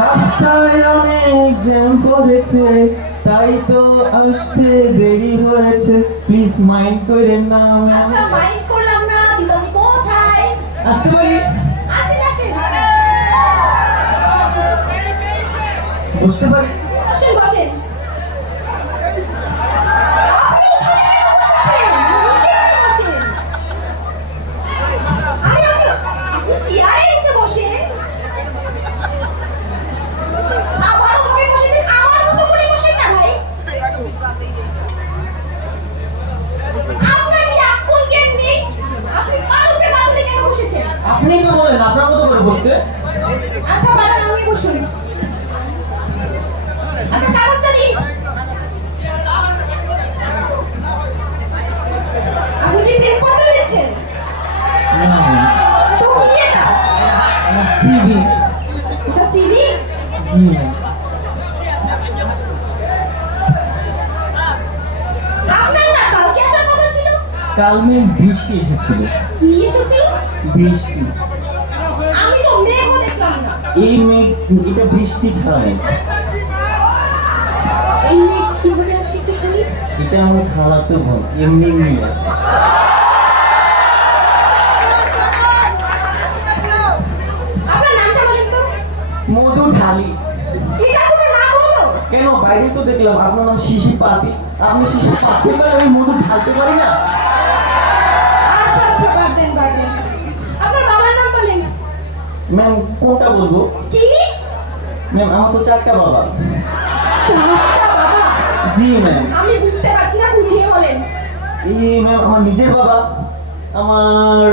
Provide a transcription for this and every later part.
রাস্তায় অনেক জ্যাম পড়েছে, তাই তো আসতে দেরি হয়েছে। প্লিজ মাইন্ড করেন না ম্যাম। আচ্ছা মাইন্ড করলাম না, কিন্তু আপনি কোথায়? আসতে পারি? আসেন আসেন বসতে পারি? বসেন বসেন। আপনি ওখানে কেন বসছেন? নিচে বসেন। আরে আপনি চেয়ারে উঠে বসেন। আবারও ভাবে বসেছেন, আমার মতো করে বসেন না ভাই। আপনার কি আকল জ্ঞান নেই? আপনি পারুতে পারুতে কেন বসেছেন? আপনি তো বলেন আপনার মতো করে বসতে। আচ্ছা বাবা নামিয়ে বসুন। আপনার কাগজটা দিন। আপনি কি ট্রেন পড়তে দিয়েছেন? না, তো কি এটা? আমার সিভি। এটা সিভি? জি ম্যাম। আপনার না কালকে আসার কথা ছিল। কাল ম্যাম বৃষ্টি এসেছিল। কি এসেছিল? বৃষ্টি। আমি তো মেঘও দেখলাম না। এই মেঘ, এটা বৃষ্টি ছাড়া নেই। এই মেঘ কিভাবে আসে একটু শুনি। এটা আমার খালাতো বোন, এমনি এমনি আসে। আপনার নামটা বলেন তো। মধু ঢালি। এটা কোনো নাম হলো? কেন, বাইরে তো দেখলাম আপনার নাম শিশি পাতি। আপনি শিশি পাতি বলে আমি মধু ঢালতে পারি না? আচ্ছা আচ্ছা বাদ দেন বাদ দেন। আপনার বাবার নাম বলেন। ম্যাম কোনটা বলবো? কি? ম্যাম আমার তো চারটা বাবা। চারটা বাবা? জি ম্যাম। আমি বুঝতে পারছি না, বুঝিয়ে বলেন। এই ম্যাম আমার নিজের বাবা, আমার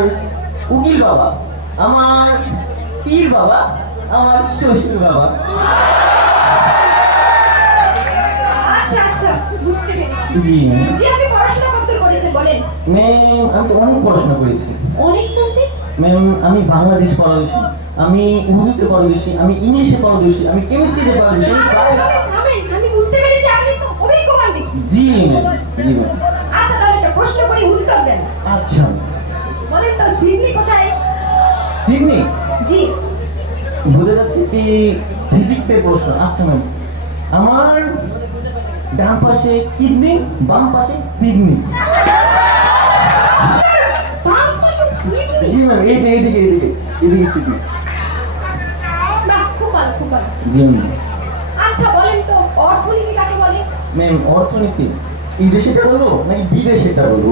উকিল বাবা, আমার পীর বাবা, আমার শ্বশুর বাবা। আচ্ছা আচ্ছা বুঝতে পেরেছি। জি ম্যাম। জি আপনি পড়াশোনা কত করেছেন বলেন। ম্যাম আমি তো অনেক পড়াশোনা করেছি। অনেক বলতে? ম্যাম আমি বাংলাদেশ পারদর্শী, আমি উর্দুতে পারদর্শী, আমি ইংলিশে পারদর্শী, আমি কেমিস্ট্রিতে পারদর্শী, আমি থামেন, থামেন, থামেন। আমি বুঝতে পেরেছি আপনি তো অভিজ্ঞ মানুষ। জি ম্যাম। জি ম্যাম। আচ্ছা তাহলে একটা প্রশ্ন করি, উত্তর দেন। আচ্ছা। বলেন তো সিডনি কোথায়? সিডনি? জি। বোঝা যাচ্ছে কি ফিজিক্সের প্রশ্ন। আচ্ছা ম্যাম, আমার ডান পাশে কিডনি, বাম পাশে সিডনি। বাম পাশে সিডনি? জি ম্যাম, এই যে এইদিকে এইদিকে এইদিকে সিডনি। বাহ খুব ভালো খুব ভালো। জি ম্যাম। আচ্ছা বলেন তো অর্থনীতি কাকে বলে? ম্যাম অর্থনীতি এই দেশেটা বলবো নাকি বিদেশেটা বলবো?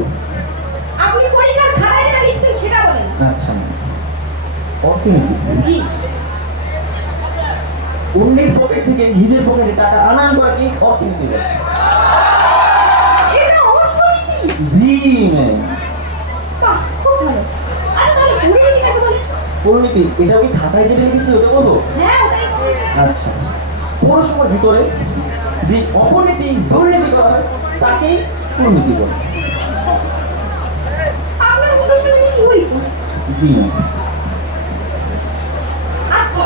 আপনি পরীক্ষার খাতায় যেটা লিখছেন সেটা বলেন। আচ্ছা ম্যাম, অর্থনীতি জি। অন্যের পকেট থেকে নিজের পকেটে টাকা আনান করাকে অর্থনীতি বলে। এটা অর্থনীতি? জি ম্যাম। বাহ খুব ভালো। আচ্ছা তাহলে পরিণীতি কাকে বলে? পরিণীতি এটা কি খাতায় যেটা লিখেছি ওটা বলবো? হ্যাঁ ওটাই বলেন। আচ্ছা, পৌরসভার ভিতরে যে অপনীতি দুর্নীতি করা হয় তাকেই দুর্নীতি বলে। আপনার মতো শুনে বেশি হইতো। জি ম্যাম। আচ্ছা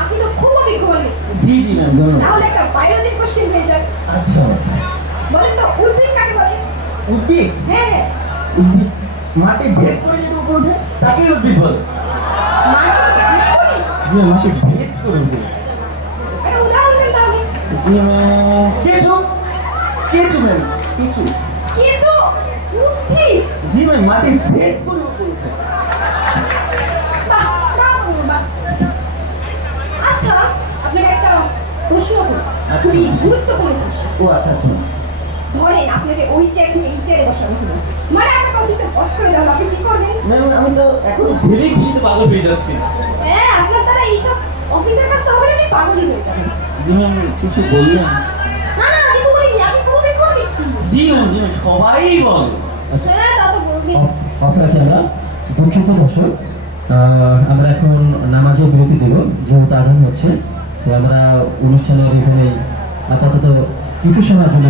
আপনি তো খুব অভিজ্ঞ মানুষ। জি জি ম্যাম, ধন্যবাদ। তাহলে একটা বায়োলজি কোশ্চেন হয়ে যাক। আচ্ছা, বলেন তো উদ্ভিদ কাকে বলে? উদ্ভিদ? হ্যাঁ হ্যাঁ। উদ্ভিদ মাটি ভেদ করে যদি উপর ওঠে তাকেই উদ্ভিদ বলে। জি ম্যাম, মাটি ভেদ করে উঠে। একটা উদাহরণ দেন তাহলে। জি ম্যাম, কেঁচো। কেঁচো ম্যাম, কেঁচো। কেঁচো উদ্ভিদ? জি ম্যাম, মাটি ভেদ করে উপর ওঠে। বাহ বাহ বাহ। আচ্ছা আপনাকে একটা প্রশ্ন করি, খুবই গুরুত্বপূর্ণ প্রশ্ন। ও আচ্ছা আচ্ছা। ধরেন আপনাকে ওই চেয়ার থেকে এই চেয়ারে বসানো হলো, মানে আপনাকে অফিসে বস করে দেওয়া, আপনি কি করবেন? ম্যাম আমি তো এখন ভেবেই খুশিতে পাগল হয়ে যাচ্ছি। হ্যাঁ আপনার দ্বারা এইসব অফিসের কাজ তো হবে, আপনি পাগলই হয়ে যাবেন। জি ম্যাম, কিছু বললেন? না না কিছু বলিনি, আমি খুবই খুবই জি ম্যাম, জি ম্যাম, সবাই বলে। হ্যাঁ তা তো বলবি। আপনাকে আমরা দুঃখিত দর্শক, আমরা এখন নামাজের বিরতি দেব, যেহেতু আজান হচ্ছে। তো আমরা অনুষ্ঠানের এখানে আপাতত কিছু সময়ের জন্য